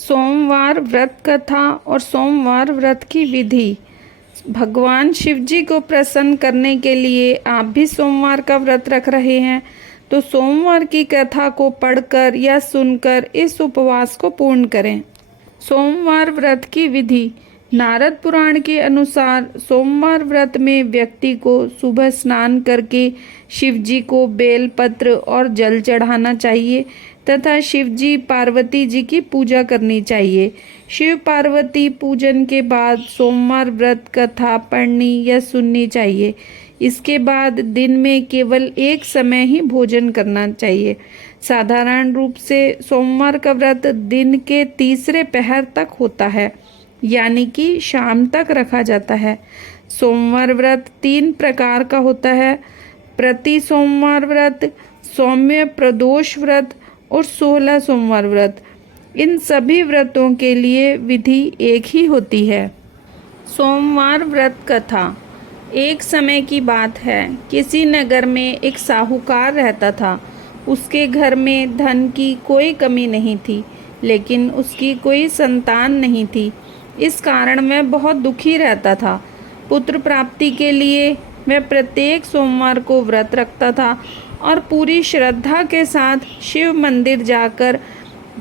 सोमवार व्रत कथा और सोमवार व्रत की विधि। भगवान शिव जी को प्रसन्न करने के लिए आप भी सोमवार का व्रत रख रहे हैं तो सोमवार की कथा को पढ़कर या सुनकर इस उपवास को पूर्ण करें। सोमवार व्रत की विधि। नारद पुराण के अनुसार सोमवार व्रत में व्यक्ति को सुबह स्नान करके शिव जी को बेल पत्र और जल चढ़ाना चाहिए तथा शिव जी पार्वती जी की पूजा करनी चाहिए। शिव पार्वती पूजन के बाद सोमवार व्रत कथा पढ़नी या सुननी चाहिए। इसके बाद दिन में केवल एक समय ही भोजन करना चाहिए। साधारण रूप से सोमवार का व्रत दिन के तीसरे पहर तक होता है, यानी कि शाम तक रखा जाता है। सोमवार व्रत 3 प्रकार का होता है: प्रति सोमवार व्रत, सौम्य प्रदोष व्रत और 16 सोमवार व्रत। इन सभी व्रतों के लिए विधि एक ही होती है। सोमवार व्रत कथा। एक समय की बात है, किसी नगर में एक साहूकार रहता था। उसके घर में धन की कोई कमी नहीं थी, लेकिन उसकी कोई संतान नहीं थी। इस कारण वह बहुत दुखी रहता था। पुत्र प्राप्ति के लिए वह प्रत्येक सोमवार को व्रत रखता था और पूरी श्रद्धा के साथ शिव मंदिर जाकर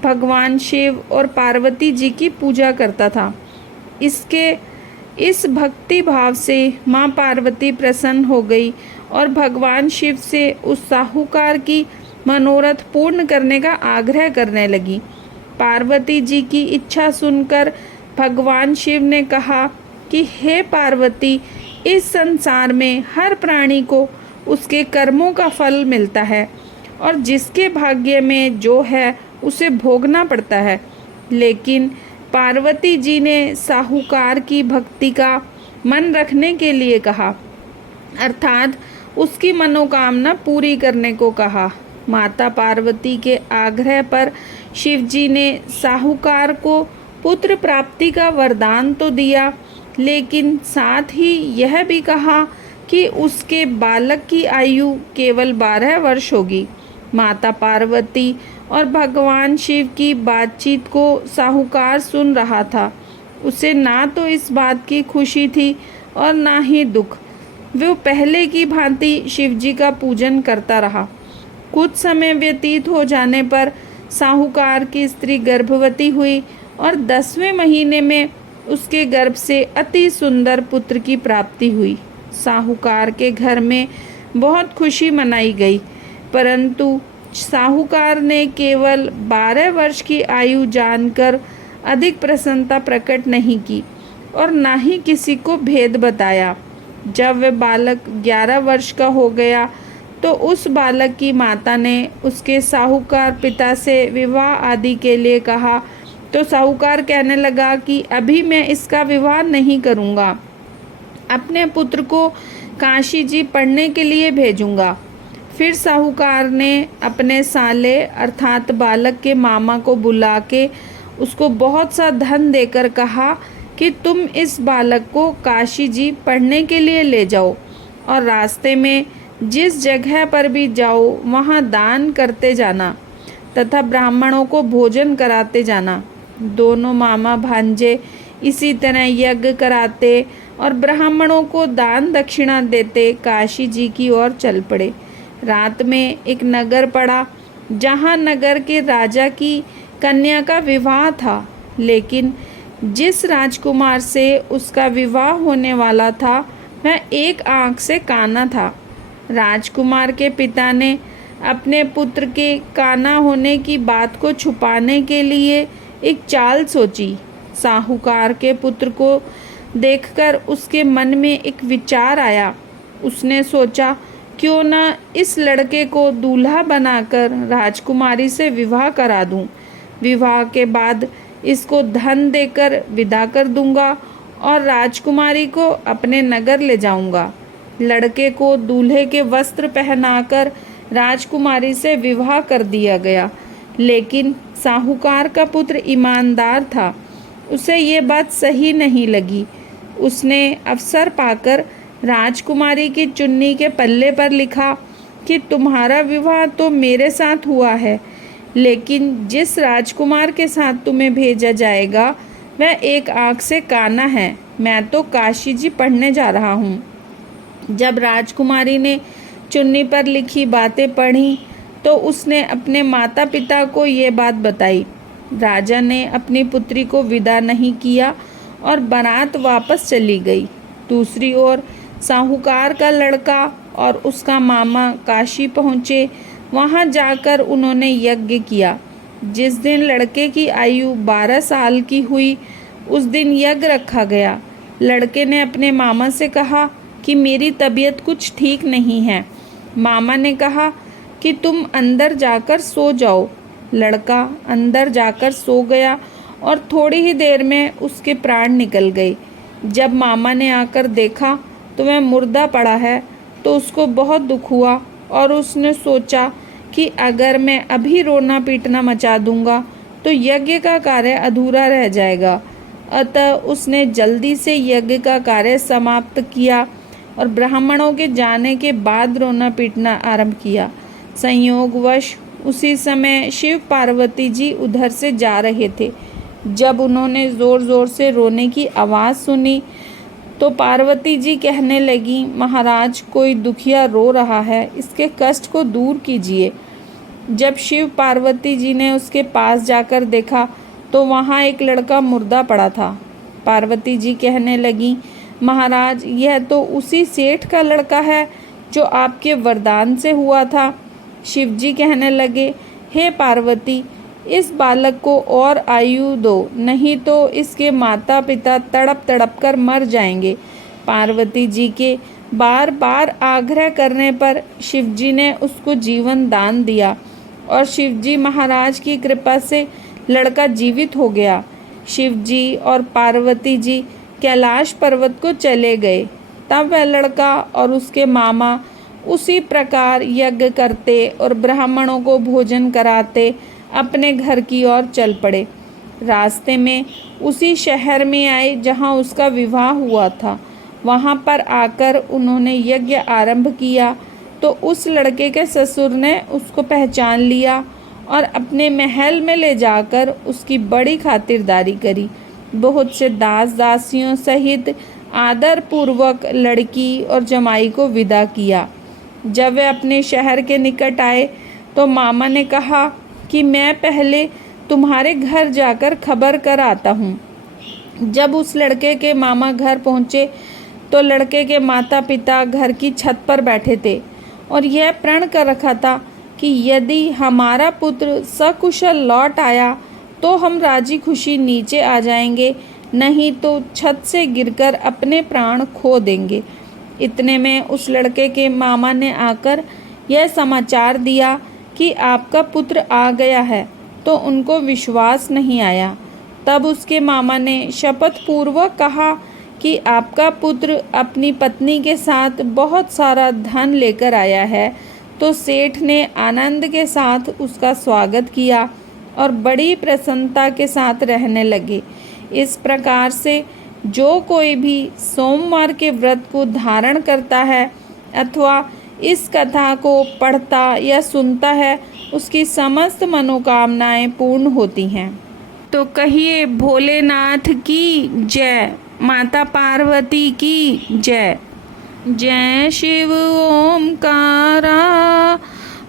भगवान शिव और पार्वती जी की पूजा करता था। इस भक्ति भाव से माँ पार्वती प्रसन्न हो गई और भगवान शिव से उस साहूकार की मनोरथ पूर्ण करने का आग्रह करने लगी। पार्वती जी की इच्छा सुनकर भगवान शिव ने कहा कि हे पार्वती, इस संसार में हर प्राणी को उसके कर्मों का फल मिलता है और जिसके भाग्य में जो है उसे भोगना पड़ता है। लेकिन पार्वती जी ने साहूकार की भक्ति का मन रखने के लिए कहा, अर्थात उसकी मनोकामना पूरी करने को कहा। माता पार्वती के आग्रह पर शिव जी ने साहूकार को पुत्र प्राप्ति का वरदान तो दिया, लेकिन साथ ही यह भी कहा कि उसके बालक की आयु केवल 12 वर्ष होगी। माता पार्वती और भगवान शिव की बातचीत को साहूकार सुन रहा था। उसे ना तो इस बात की खुशी थी और ना ही दुख। वो पहले की भांति शिव जी का पूजन करता रहा। कुछ समय व्यतीत हो जाने पर साहूकार की स्त्री गर्भवती हुई और 10वें महीने में उसके गर्भ से अति सुंदर पुत्र की प्राप्ति हुई। साहूकार के घर में बहुत खुशी मनाई गई, परंतु साहूकार ने केवल 12 वर्ष की आयु जानकर अधिक प्रसन्नता प्रकट नहीं की और ना ही किसी को भेद बताया। जब वह बालक 11 वर्ष का हो गया तो उस बालक की माता ने उसके साहूकार पिता से विवाह आदि के लिए कहा, तो साहूकार कहने लगा कि अभी मैं इसका विवाह नहीं करूँगा, अपने पुत्र को काशी जी पढ़ने के लिए भेजूँगा। फिर साहूकार ने अपने साले अर्थात बालक के मामा को बुला के उसको बहुत सा धन देकर कहा कि तुम इस बालक को काशी जी पढ़ने के लिए ले जाओ और रास्ते में जिस जगह पर भी जाओ वहाँ दान करते जाना तथा ब्राह्मणों को भोजन कराते जाना। दोनों मामा भांजे इसी तरह यज्ञ कराते और ब्राह्मणों को दान दक्षिणा देते काशी जी की ओर चल पड़े। रात में एक नगर पड़ा जहाँ नगर के राजा की कन्या का विवाह था, लेकिन जिस राजकुमार से उसका विवाह होने वाला था वह एक आंख से काना था। राजकुमार के पिता ने अपने पुत्र के काना होने की बात को छुपाने के लिए एक चाल सोची। साहूकार के पुत्र को देखकर उसके मन में एक विचार आया। उसने सोचा, क्यों न इस लड़के को दूल्हा बनाकर राजकुमारी से विवाह करा दूं। विवाह के बाद इसको धन देकर विदा कर दूंगा और राजकुमारी को अपने नगर ले जाऊंगा। लड़के को दूल्हे के वस्त्र पहनाकर राजकुमारी से विवाह कर दिया गया, लेकिन साहूकार का पुत्र ईमानदार था। उसे ये बात सही नहीं लगी। उसने अवसर पाकर राजकुमारी की चुन्नी के पल्ले पर लिखा कि तुम्हारा विवाह तो मेरे साथ हुआ है, लेकिन जिस राजकुमार के साथ तुम्हें भेजा जाएगा वह एक आँख से काना है। मैं तो काशी जी पढ़ने जा रहा हूँ। जब राजकुमारी ने चुन्नी पर लिखी बातें पढ़ी तो उसने अपने माता पिता को ये बात बताई। राजा ने अपनी पुत्री को विदा नहीं किया और बारात वापस चली गई। दूसरी ओर साहूकार का लड़का और उसका मामा काशी पहुँचे। वहाँ जाकर उन्होंने यज्ञ किया। जिस दिन लड़के की आयु 12 साल की हुई उस दिन यज्ञ रखा गया। लड़के ने अपने मामा से कहा कि मेरी तबीयत कुछ ठीक नहीं है। मामा ने कहा कि तुम अंदर जाकर सो जाओ। लड़का अंदर जाकर सो गया और थोड़ी ही देर में उसके प्राण निकल गए। जब मामा ने आकर देखा तो वह मुर्दा पड़ा है तो उसको बहुत दुख हुआ और उसने सोचा कि अगर मैं अभी रोना पीटना मचा दूंगा तो यज्ञ का कार्य अधूरा रह जाएगा। अतः उसने जल्दी से यज्ञ का कार्य समाप्त किया और ब्राह्मणों के जाने के बाद रोना पीटना आरंभ किया। संयोगवश उसी समय शिव पार्वती जी उधर से जा रहे थे। जब उन्होंने ज़ोर ज़ोर से रोने की आवाज़ सुनी तो पार्वती जी कहने लगी, महाराज कोई दुखिया रो रहा है, इसके कष्ट को दूर कीजिए। जब शिव पार्वती जी ने उसके पास जाकर देखा तो वहाँ एक लड़का मुर्दा पड़ा था। पार्वती जी कहने लगी, महाराज यह तो उसी सेठ का लड़का है जो आपके वरदान से हुआ था। शिव जी कहने लगे, हे पार्वती इस बालक को और आयु दो, नहीं तो इसके माता पिता तड़प तड़प कर मर जाएंगे। पार्वती जी के बार बार आग्रह करने पर शिव जी ने उसको जीवन दान दिया और शिव जी महाराज की कृपा से लड़का जीवित हो गया। शिव जी और पार्वती जी कैलाश पर्वत को चले गए। तब वह लड़का और उसके मामा उसी प्रकार यज्ञ करते और ब्राह्मणों को भोजन कराते अपने घर की ओर चल पड़े। रास्ते में उसी शहर में आए जहाँ उसका विवाह हुआ था। वहाँ पर आकर उन्होंने यज्ञ आरंभ किया तो उस लड़के के ससुर ने उसको पहचान लिया और अपने महल में ले जाकर उसकी बड़ी खातिरदारी करी। बहुत से दास दासियों सहित आदर पूर्वक लड़की और जमाई को विदा किया। जब वे अपने शहर के निकट आए तो मामा ने कहा कि मैं पहले तुम्हारे घर जाकर खबर कर आता हूँ। जब उस लड़के के मामा घर पहुँचे तो लड़के के माता पिता घर की छत पर बैठे थे और यह प्रण कर रखा था कि यदि हमारा पुत्र सकुशल लौट आया तो हम राजी खुशी नीचे आ जाएंगे, नहीं तो छत से गिरकर अपने प्राण खो देंगे। इतने में उस लड़के के मामा ने आकर यह समाचार दिया कि आपका पुत्र आ गया है, तो उनको विश्वास नहीं आया। तब उसके मामा ने शपथ पूर्वक कहा कि आपका पुत्र अपनी पत्नी के साथ बहुत सारा धन लेकर आया है। तो सेठ ने आनंद के साथ उसका स्वागत किया और बड़ी प्रसन्नता के साथ रहने लगे। इस प्रकार से जो कोई भी सोमवार के व्रत को धारण करता है अथवा इस कथा को पढ़ता या सुनता है उसकी समस्त मनोकामनाएं पूर्ण होती हैं। तो कहिए भोलेनाथ की जय, माता पार्वती की जय। जय शिव ओमकारा,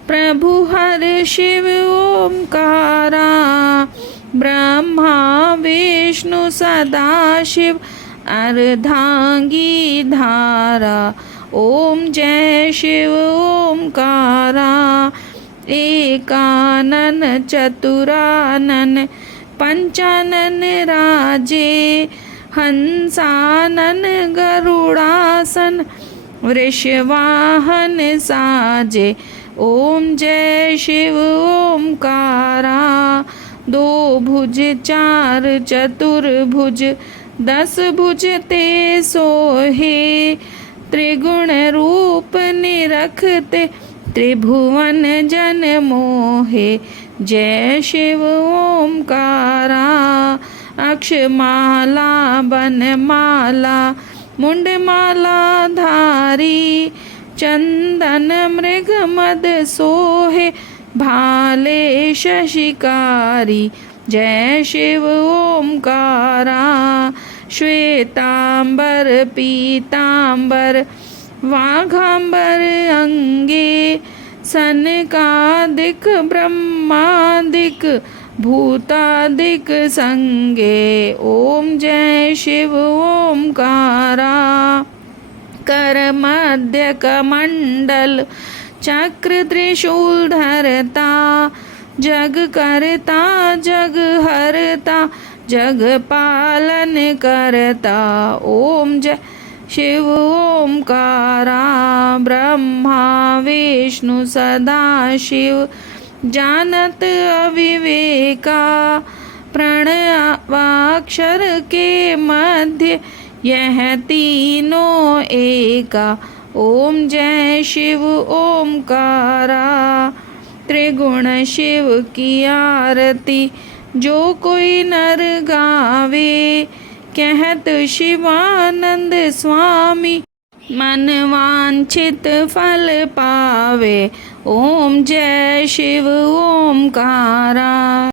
प्रभु हर शिव ओमकारा, ब्रह्मा विष्णु सदा शिव अर्धांगी धारा। ओम जय शिव ओमकारा, एकानन चतुरानन पंचानन राजे, हंसानन गरुड़ासन वृषवाहन साजे। ओम जय शिव ओमकारा, दो भुज चार चतुर्भुज 10 भुज ते सोहे, त्रिगुण रूप निरखते त्रिभुवन जन मोहे। जय शिव ओमकारा, अक्षमाला बनमाला मुंडमाला धारी, चंदन मृग मद सोहे भाले शशिकारी। जय शिव ओमकारा। श्वेतांबर पीतांबर वाघांबर अंगे। सनकादिक ब्रह्मादिक भूतादिक संगे। ओम जय शिव ओमकारा। कर मध्य कमंडल चक्र त्रिशूल धरता। जग करता जग हरता जग पालन करता। ओम जय शिव ओमकारा। ब्रह्मा विष्णु सदा शिव जानत अविवेका। प्रणवाक्षर के मध्य यह तीनों एका। ओम जय शिव ओमकारा। त्रिगुण शिव की आरती जो कोई नर गावे। कहत शिवानंद स्वामी मन वांछित फल पावे। ओम जय शिव ओमकारा।